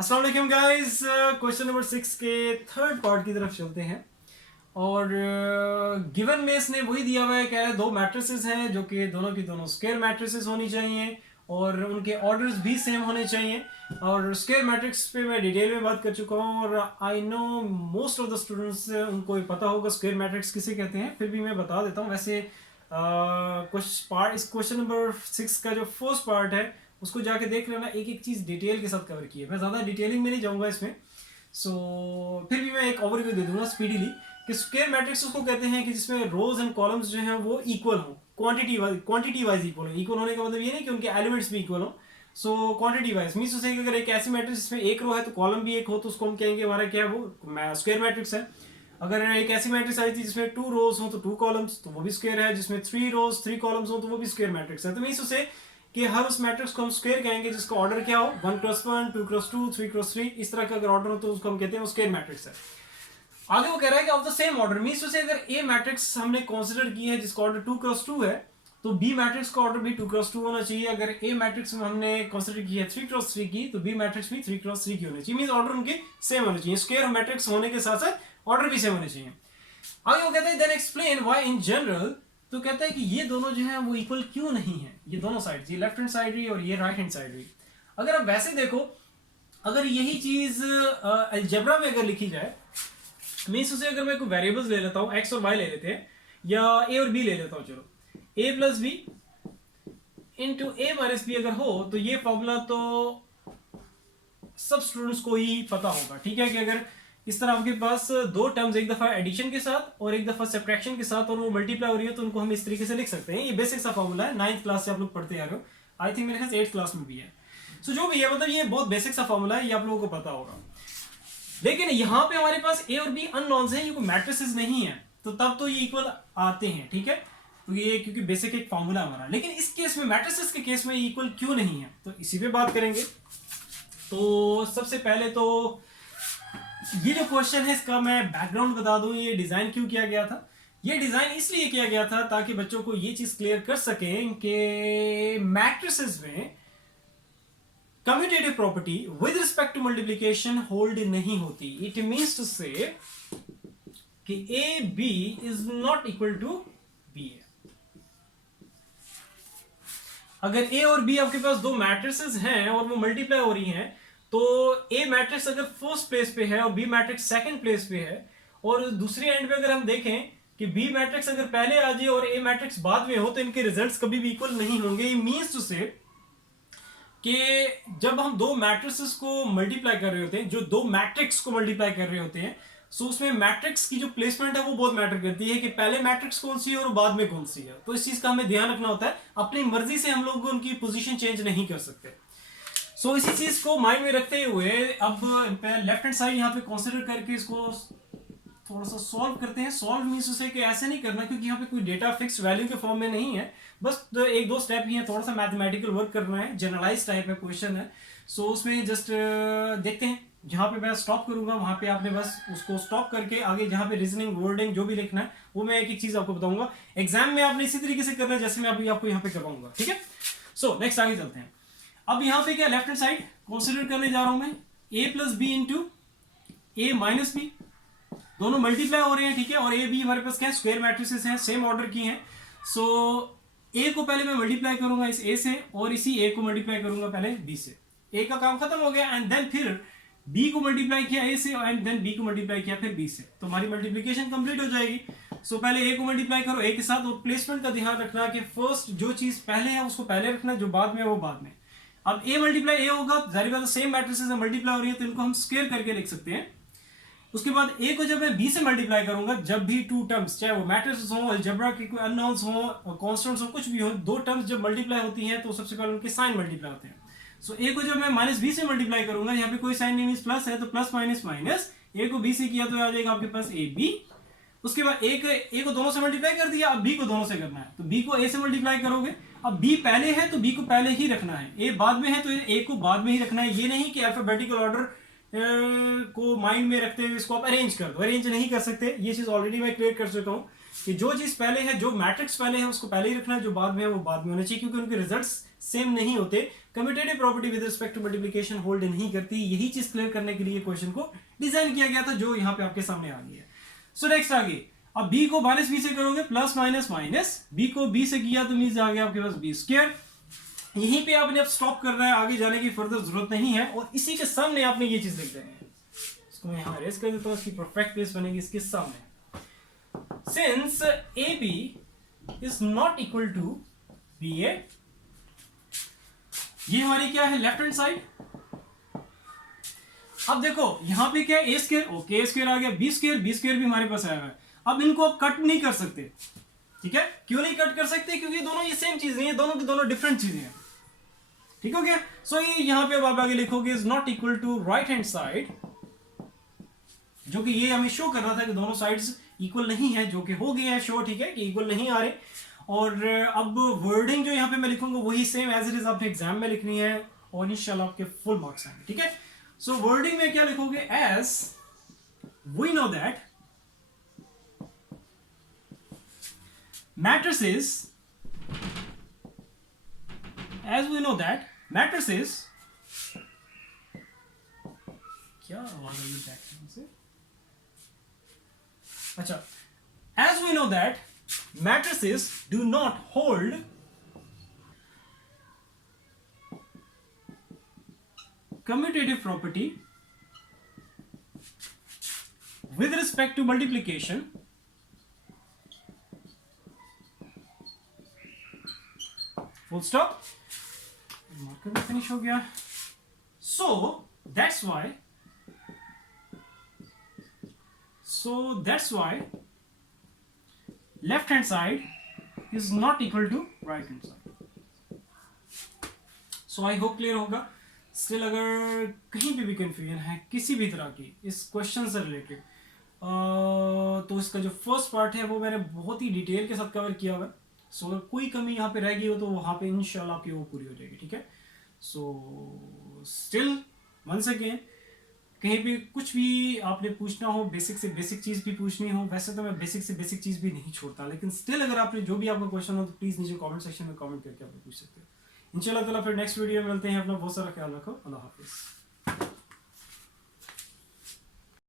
अस्सलाम वालेकुम guys. Question number 6 के थर्ड पार्ट की तरफ चलते हैं। और गिवन में इसने वही दिया हुआ है, कह रहा है दो मैट्रिसेस हैं जो कि दोनों की दोनों स्क्वायर मैट्रिसेस होनी चाहिए और उनके ऑर्डर्स भी सेम होने चाहिए। और स्क्वायर मैट्रिक्स पे मैं डिटेल में बात कर चुका हूँ और I know most of the students उनको ही पता होगा स्क्वायर मैट्रिक्स किसे कहते हैं, फिर भी मैं बता देता हूँ। वैसे कुछ पार्ट इस क्वेश्चन नंबर 6 का जो फर्स्ट पार्ट है उसको जाके देख लेना, एक एक चीज़ डिटेल के साथ कवर की है। मैं ज़्यादा डिटेलिंग में नहीं जाऊँगा इसमें। फिर भी मैं एक ओवरव्यू दे दूंगा स्पीडीली कि स्क्वायर मैट्रिक्स उसको कहते हैं कि जिसमें रोज एंड कॉलम्स जो हैं वो इक्वल हो, क्वांटिटी वाइज इक्वल हो। इक्वल होने का मतलब ये नहीं कि उनके एलिमेंट्स भी इक्वल हो। क्वांटिटी वाइज मीन्स उसे अगर एक ऐसी मैट्रिक्स जिसमें एक रो है तो कॉलम भी एक हो तो उसको हम कहेंगे हमारा क्या है, वो स्क्वायर मैट्रिक्स है। अगर एक ऐसी मैट्रिक्स आई थी जिसमें 2 रोज हो तो 2 कॉलम्स तो वो भी स्क्वायर है, जिसमें 3 रोज 3 कॉलम्स हो तो वो भी स्क्वायर मैट्रिक्स है। तो मीन्स उसे कि हर उस मैट्रिक्स को हम स्क्वायर कहेंगे जिसका ऑर्डर क्या हो, 1x1 2x2 3x3 इस तरह का अगर ऑर्डर हो तो उसको हम कहते हैं वो स्क्वायर मैट्रिक्स है। आगे वो कह रहा है कि of the same order means उसे अगर ए मैट्रिक्स हमने कंसीडर की है जिसका ऑर्डर 2x2 है तो बी मैट्रिक्स का ऑर्डर भी 2x2 होना चाहिए। अगर ए मैट्रिक्स में हमने कंसीडर की है 3x3 की तो बी मैट्रिक्स भी 3x3 की होनी चाहिए। मींस ऑर्डर उनके सेम होने चाहिए, स्क्वायर मैट्रिक्स होने के साथ साथ ऑर्डर भी सेम होने चाहिए। आगे वो कहते हैं then explain why in general, तो कहता है कि ये दोनों जो है वो इक्वल क्यों नहीं है, ये दोनों साइड, ये लेफ्ट हैंड साइड रही और ये राइट हैंड साइड रही। अगर आप वैसे देखो, अगर यही चीज अलजेब्रा में अगर लिखी जाए मीन्स उसे अगर मैं कोई वेरिएबल्स ले लेता हूँ, एक्स और वाई ले लेते हैं या ए और बी ले लेता हूँ, चलो ए plus B into A minus B अगर हो तो ये फॉर्मूला तो सब स्टूडेंट्स को ही पता होगा। ठीक है कि अगर इस तरह आपके पास दो टर्म्स एक दफा एडिशन के साथ और एक दफा सब्ट्रैक्शन के साथ और वो मल्टीप्लाई हो रही है तो उनको हम इस तरीके से लिख सकते हैं। ये बेसिक सा फॉर्मूला है, 9th क्लास से आप लोग पढ़ते आ रहे हो, आई थिंक मेरे ख्याल से 8th क्लास में भी है। सो जो भी है मतलब ये बहुत बेसिक सा फॉर्मूला है, ये आप लोगों को पता होगा। लेकिन यहाँ पे हमारे पास ए और बी अननोन्स हैं, ये कोई मैट्रिसेस नहीं है, तो तब तो ये इक्वल आते हैं। ठीक है, तो ये क्योंकि बेसिक एक फॉर्मूला हमारा। लेकिन इस केस में मैट्रिसेस के केस में ये इक्वल क्यों नहीं है तो इसी पे बात करेंगे। तो सबसे पहले तो ये जो क्वेश्चन है इसका मैं बैकग्राउंड बता दूं, ये डिजाइन क्यों किया गया था। ये डिजाइन इसलिए किया गया था ताकि बच्चों को ये चीज क्लियर कर सकें कि मैट्रिसेस में commutative property with respect to multiplication hold नहीं होती। इट मींस टू से कि A B is not equal to B A. अगर ए और बी आपके पास दो मैट्रिसेस हैं और वो मल्टीप्लाई हो रही हैं तो ए मैट्रिक्स अगर फर्स्ट प्लेस पे है और बी मैट्रिक्स सेकंड प्लेस पे है और दूसरे एंड पे अगर हम देखें कि बी मैट्रिक्स अगर पहले आ जाए और ए मैट्रिक्स बाद में हो तो इनके रिजल्ट्स कभी भी इक्वल नहीं होंगे। ये मींस टू से कि जब हम दो मैट्रिसेस को मल्टीप्लाई कर रहे होते हैं, जो दो मैट्रिक्स को मल्टीप्लाई कर रहे होते हैं, सो उसमें मैट्रिक्स की जो प्लेसमेंट है वो बहुत मैटर करती है कि पहले मैट्रिक्स कौन सी है और बाद में कौन सी है। तो इस चीज का हमें ध्यान रखना होता है, अपनी मर्जी से हम लोग उनकी पोजीशन चेंज नहीं कर सकते। सो इसी चीज को माइंड में रखते हुए अब लेफ्ट हैंड साइड यहाँ पे कंसीडर करके इसको थोड़ा सा सॉल्व करते हैं। सॉल्व मीन्स उसे कि ऐसे नहीं करना क्योंकि यहाँ पे कोई डेटा फिक्स वैल्यू के फॉर्म में नहीं है, बस एक दो स्टेप ही है, थोड़ा सा मैथमेटिकल वर्क करना है, जनरलाइज टाइप है क्वेश्चन है। सो उसमें जस्ट देखते हैं, जहाँ पे मैं स्टॉप करूंगा वहां पे आपने बस उसको स्टॉप करके आगे जहाँ पे रीजनिंग वर्डिंग जो भी लिखना है वो मैं एक एक चीज आपको बताऊंगा। एग्जाम में आपने इसी तरीके से करना है जैसे मैं अभी आपको यहाँ पे करवाऊंगा। ठीक है, सो नेक्स्ट आगे चलते हैं। अब यहाँ पे क्या लेफ्ट हैंड साइड कंसीडर करने जा रहा हूं मैं, a plus B into A minus B, दोनों मल्टीप्लाई हो रहे हैं। ठीक है, और ए बी हमारे पास क्या है, स्क्वायर मैट्रिसेस हैं, सेम ऑर्डर की हैं। सो ए को पहले मैं मल्टीप्लाई करूंगा इस ए से और इसी ए को मल्टीप्लाई करूंगा पहले बी से, ए का काम खत्म हो गया। एंड देन फिर बी को मल्टीप्लाई किया ए से एंड देन बी को मल्टीप्लाई किया फिर बी से, तो हमारी मल्टीप्लिकेशन कंप्लीट हो जाएगी। सो पहले ए को मल्टीप्लाई करो ए के साथ और प्लेसमेंट का ध्यान रखना कि फर्स्ट जो चीज पहले है उसको पहले रखना, जो बाद में है वो बाद में। अब ए मल्टीप्लाई ए होगा, जाहिर बात है सेम मैट्रिसेस मल्टीप्लाई हो रही है तो इनको हम स्क्वायर करके लिख सकते हैं। उसके बाद ए को जब मैं बी से मल्टीप्लाई करूंगा, जब भी टू टर्म्स चाहे वो मैट्रिसेस हो, अलजेब्रा के कोई अननोन्स हो, कांस्टेंट्स हो, कुछ भी हो, दो टर्म्स जब मल्टीप्लाई होती हैं तो सबसे पहले उनके साइन मल्टीप्लाई होते हैं। सो ए को जब मैं माइनस बी से मल्टीप्लाई करूंगा, यहाँ पे कोई साइन नहीं मींस प्लस है तो प्लस माइनस माइनस, ए को बी से किया तो आ जाएगा आपके पास ए बी। उसके बाद ए को दोनों से मल्टीप्लाई कर दिया, अब बी को दोनों से करना है तो बी को ए से मल्टीप्लाई करोगे। अब बी पहले है तो बी को पहले ही रखना है, ए बाद में है तो ए को बाद में ही रखना है। ये नहीं कि अल्फाबेटिकल ऑर्डर को माइंड में रखते हुए इसको आप अरेंज कर दो, अरेंज नहीं कर सकते। ये चीज ऑलरेडी मैं क्लियर कर चुका हूँ कि जो चीज पहले है, जो मैट्रिक्स पहले है उसको पहले ही रखना है, जो बाद में है वो बाद में होना चाहिए क्योंकि उनके रिजल्ट्स सेम नहीं होते, commutative property with respect to multiplication hold नहीं करती। यही चीज क्लियर करने के लिए क्वेश्चन को डिजाइन किया गया था, जो यहाँ पे आपके सामने आ गई है। सो नेक्स्ट आगे, अब बी को माइनस बी से करोगे, प्लस माइनस माइनस, बी को बी से किया तो मीन्स आ गया आपके पास बी स्क्वायर। यहीं पे आपने अब स्टॉप करना है, आगे जाने की फर्दर जरूरत नहीं है। और इसी के सामने आपने ये चीज लिख देनी है, इसको मैं यहाँ अरेज कर देता हूँ, इसकी परफेक्ट प्लेस बनेगी इसके सामने। Since A B is not equal to B A, ये हमारी क्या है, लेफ्ट हैंड साइड। अब देखो यहां पे क्या है, ए स्क्वायर, ओके ए स्क्वायर आ गया, बी स्क्वायर भी हमारे पास आया है। अब इनको आप कट नहीं कर सकते, ठीक है। क्यों नहीं कट कर सकते, क्योंकि दोनों ये सेम चीज नहीं है, दोनों की दोनों डिफरेंट चीजें हैं, ठीक हो गया। सो ये यहां पे अब आप आगे लिखोगे is not equal to right hand side, जो कि ये हमें शो कर रहा था कि दोनों साइड्स इक्वल नहीं है, जो कि हो गया है शो, ठीक है, कि इक्वल नहीं आ रहे। और अब वर्डिंग जो यहां पे मैं लिखूंगा वही सेम एज इट इज आपने एग्जाम में लिखनी है, और इंशाल्लाह आपके फुल मार्क्स आएंगे, ठीक है। सो वर्डिंग में क्या लिखोगे, as we know that matrices, as we know that matrices, क्या आवाज आई बैकग्राउंड से, अच्छा, as we know that matrices do not hold commutative property with respect to multiplication, full stop, marker भी फिनिश हो गया। so that's why left hand side is not equal to right hand side। so I hope clear होगा। Still अगर कहीं पे भी confusion है किसी भी तरह की इस क्वेश्चन से रिलेटेड, तो इसका जो फर्स्ट पार्ट है वो मैंने बहुत ही डिटेल के साथ कवर किया हुआ है। सो अगर कोई कमी यहाँ पे रह गई हो तो वहाँ पे इंशाल्लाह आपकी वो पूरी हो जाएगी, ठीक है। सो स्टिल वंस अगेन, कहीं भी कुछ भी आपने पूछना हो, बेसिक से बेसिक चीज़ भी पूछनी हो, वैसे तो मैं बेसिक से बेसिक चीज़ भी नहीं छोड़ता, लेकिन स्टिल अगर आपने जो भी आपका क्वेश्चन हो तो प्लीज़ नीचे कमेंट सेक्शन में कमेंट करके आप पूछ सकते हो। इंशाल्लाह ताला फिर नेक्स्ट वीडियो में मिलते हैं। अपना बहुत सारा ख्याल रखो। अल्लाह हाफिज़।